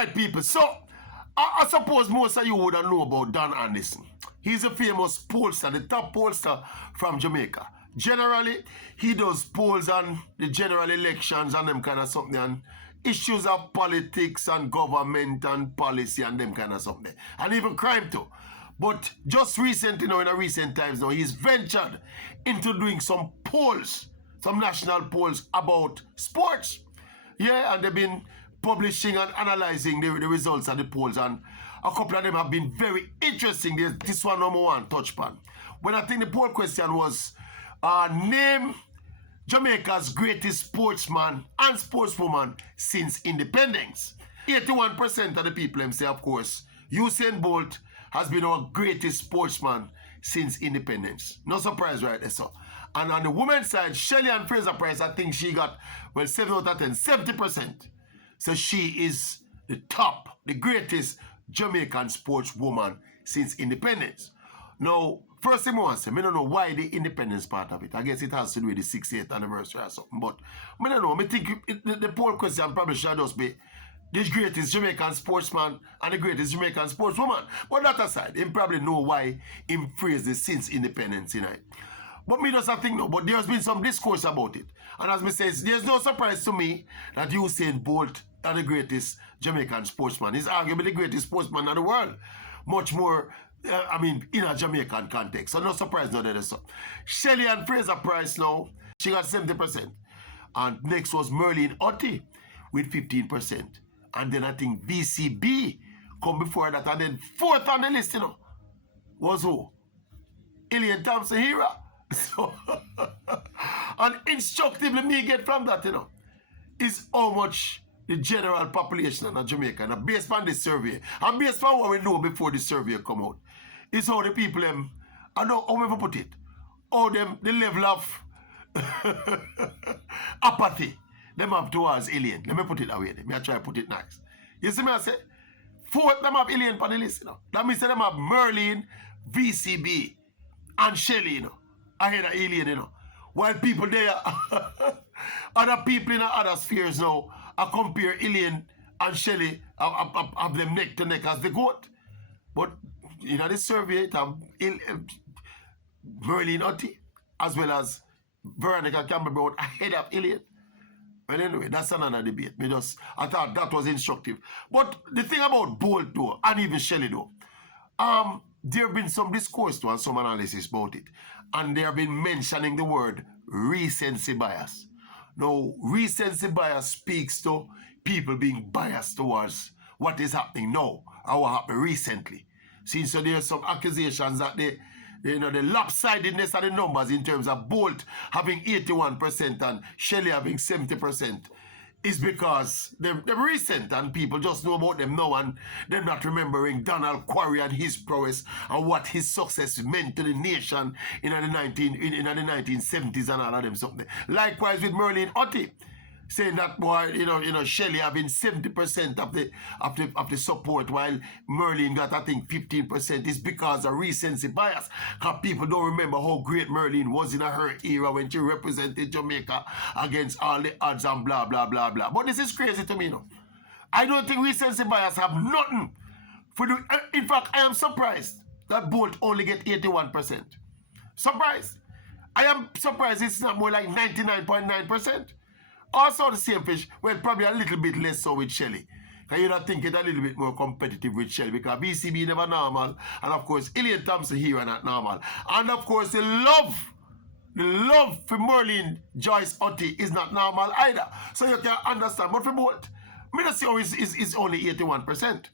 right, people. So, I suppose most of you would have known about Don Anderson. He's a famous pollster, the top pollster from Jamaica. Generally, he does polls on the general elections and them kind of something, and issues of politics and government and policy and them kind of something. And even crime too. But just recently, in recent times he's ventured into doing some polls, some national polls about sports. Yeah, and they've been publishing and analyzing the results of the polls, and a couple of them have been very interesting. There's this one, number one, touch pan. When I think the poll question was, name Jamaica's greatest sportsman and sportswoman since independence. 81% of the people them say, of course, Usain Bolt has been our greatest sportsman since independence. No surprise right there, so. And on the women's side, Shelley and Fraser Price, I think she got, well, 7 out of 10, 70%. So she is the top, the greatest Jamaican sportswoman since independence. Now, first thing I want to say, I don't know why the independence part of it. I guess it has to do with the 68th anniversary or something. But I don't know. I think the poll question probably should just be the greatest Jamaican sportsman and the greatest Jamaican sportswoman. But that aside, he probably know why he phrased it since independence, you know. But me just think no, but there's been some discourse about it. And as me says, there's no surprise to me that Usain Bolt are the greatest Jamaican sportsman. He's arguably the greatest sportsman in the world. Much more, in a Jamaican context. So no surprise no that. So Shelley and Fraser Price now, she got 70%. And next was Merlin Otti with 15%. And then I think VCB come before that. And then fourth on the list, was who? Ilian Thompson Hira. So, and instructively me get from that, is how much the general population of Jamaica, and based on this survey, and based on what we know before the survey come out, is how the people, I know how we put it, how them, the level of apathy them have towards alien. Let me put it that way. I try to put it nice. You see me I say? Fourth them have alien on the list, That means them have Merlin, VCB, and Shelley, ahead of alien, While people there, other people in other spheres now, I compare Alien and Shelley, have them neck to neck as the GOAT. But the survey, it have Merlin Otti, as well as Veronica Campbell Brown ahead of Alien. Well, anyway, that's another debate. I thought that was instructive. But the thing about Bolt, though, and even Shelley, though, there have been some discourse, though, and some analysis about it. And they have been mentioning the word recency bias. Now, recency bias speaks to people being biased towards what is happening now or what happened recently. See, so there are some accusations that the lopsidedness of the numbers in terms of Bolt having 81% and Shelley having 70% is because they're recent and people just know about them now and they're not remembering Donald Quarry and his prowess and what his success meant to the nation in the 1970s and all of them something. Likewise with Merlin Otti, saying that boy, Shelley having 70% of the support while Merlin got, I think, 15% is because of recency bias. Because people don't remember how great Merlin was in her era when she represented Jamaica against all the odds and blah, blah, blah, blah. But this is crazy to me, I don't think recency bias have nothing for the... In fact, I am surprised that Bolt only get 81%. Surprised. I am surprised it's not more like 99.9%. Also the same fish, well, probably a little bit less so with Shelley. Because you're not thinking a little bit more competitive with Shelley because VCB never normal. And of course, Ilian Thompson here are not normal. And of course, the love for Merlin Joyce Otti is not normal either. So you can understand. But for Bolt, I don't see how it's only 81%.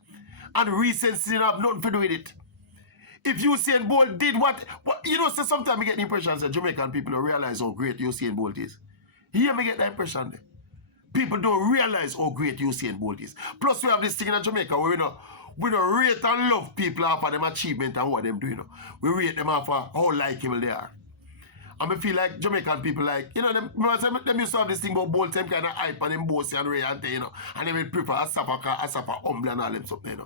And recency have nothing to do with it. If Usain Bolt did what so sometimes I get the impression that Jamaican people don't realize how great Usain Bolt is. Here me get that impression there. People don't realize how great Usain Bolt is. Plus we have this thing in Jamaica where we don't rate and love people after them achievement and what them do, We rate them after how likeable they are. And I feel like Jamaican people them used to have this thing about Bolt, them kind of hype and them bossy and and and they will prefer Asafa humble and all them something,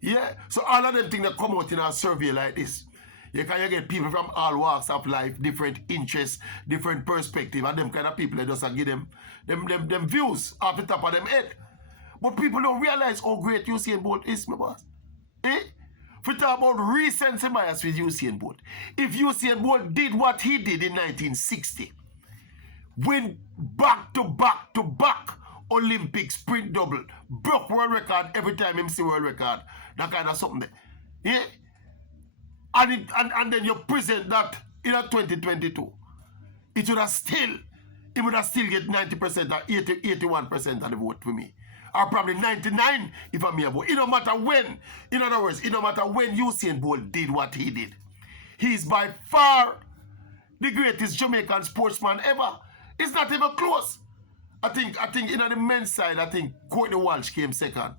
Yeah. So all of them things that come out in a survey like this. You get people from all walks of life, different interests, different perspective, and them kind of people that just give them views off the top of them head. But people don't realize how great Usain Bolt is, my boss. Eh? If we talk about recency bias with Usain Bolt, if Usain Bolt did what he did in 1960, win back to back to back Olympic sprint double, broke world record every time him see world record, that kind of something there. Yeah? And then you present that in a 2022, it would have still, it would have still get 90% or 81% of the vote for me. Or probably 99 if I'm here. But it don't matter when. In other words, it don't matter when Usain Bolt did what he did. He's by far the greatest Jamaican sportsman ever. It's not even close. I think in the men's side, I think Courtney Walsh came second.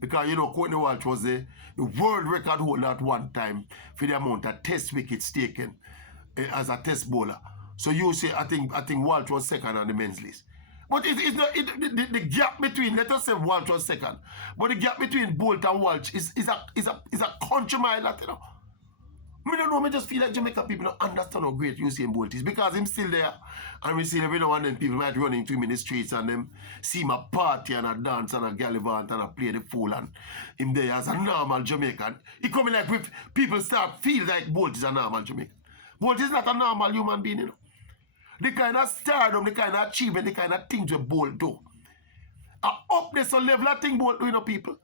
Because, you know, Courtney Walsh was the world record holder at one time for the amount of test wickets taken as a test bowler. So you say, I think Walsh was second on the men's list. But it's not, the gap between, let us say Walsh was second, but the gap between Bolt and Walsh is a country mile, you know. I don't know, I just feel like Jamaica people don't understand how great Usain Bolt is because him still there and we see every now and then people might run into him in the streets and them see him a party and a dance and a gallivant and a play the fool and him there as a normal Jamaican. He coming like with people start feel like Bolt is a normal Jamaican. Bolt is not a normal human being, you know. The kind of stardom, the kind of achievement, the kind of things that Bolt do. Up there some level of thing Bolt do, you know, people.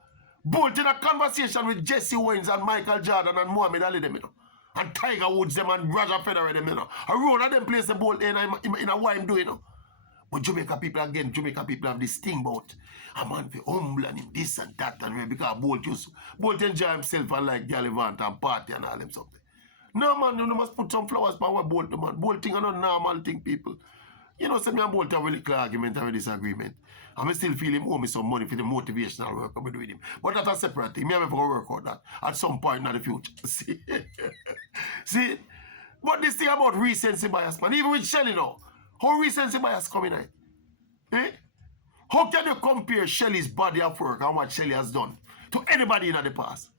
Bolt in a conversation with Jesse Owens and Michael Jordan and Muhammad Ali, them, you know. And Tiger Woods them and Roger Federer them, you know. A roll of them place the Bolt in a what I'm doing, you know. But Jamaica people have this thing about a man be humble and him this and that and because Bolt enjoy himself and like gallivant and party and all them something. No man, you must put some flowers for what Bolt do, man. Bolt thing are not normal thing, people. You know, say me and Bolt have a little argument and a disagreement. I still feel him owe me some money for the motivational work I'm doing with him. But that's a separate thing. Me have to work out that at some point in the future. See? See? But this thing about recency bias, man, even with Shelly now, how recency bias coming out? Eh? How can you compare Shelly's body of work and what Shelly has done to anybody in the past?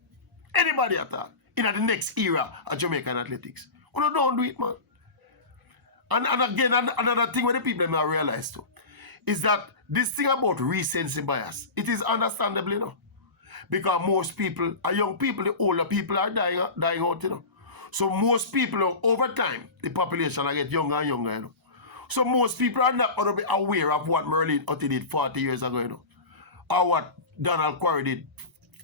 Anybody at all? In the next era of Jamaican athletics. You don't do it, man. And again, another thing where the people may realize too, is that this thing about recency bias, it is understandable, you know. Because most people, young people, the older people are dying out, you know. So most people, over time, the population will get younger and younger, you know. So most people are not going to be aware of what Merlin Otti did 40 years ago, you know. Or what Donald Quarry did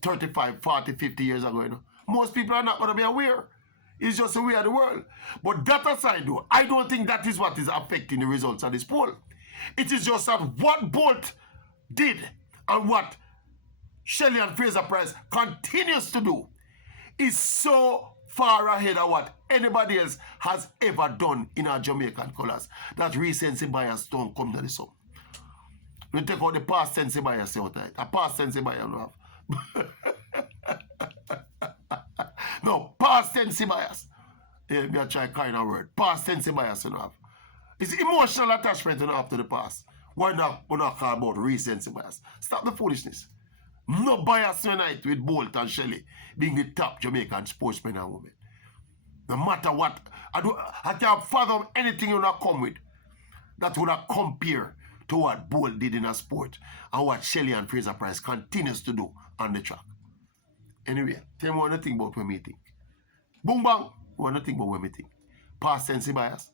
35, 40, 50 years ago, you know. Most people are not going to be aware. It's just the way of the world. But that aside, though, I don't think that is what is affecting the results of this poll. It is just that what Bolt did and what Shelly and Fraser Price continues to do is so far ahead of what anybody else has ever done in our Jamaican colors that recency bias don't come to the sum. We take out the past tense bias out of it. A past tense bias you have. No, past tense bias. Yeah, me try kind of word. Past tense bias you know have. It's emotional attachment you know have to the past. Why not call about recency bias? Stop the foolishness. No bias tonight with Bolt and Shelly being the top Jamaican sportsmen and women. No matter what, I can't fathom anything you not come with that would have compare to what Bolt did in a sport and what Shelly and Fraser Price continues to do on the track. Anyway, tell me what you think about when me think. Boom bang, what you think about when me think. Past tense bias.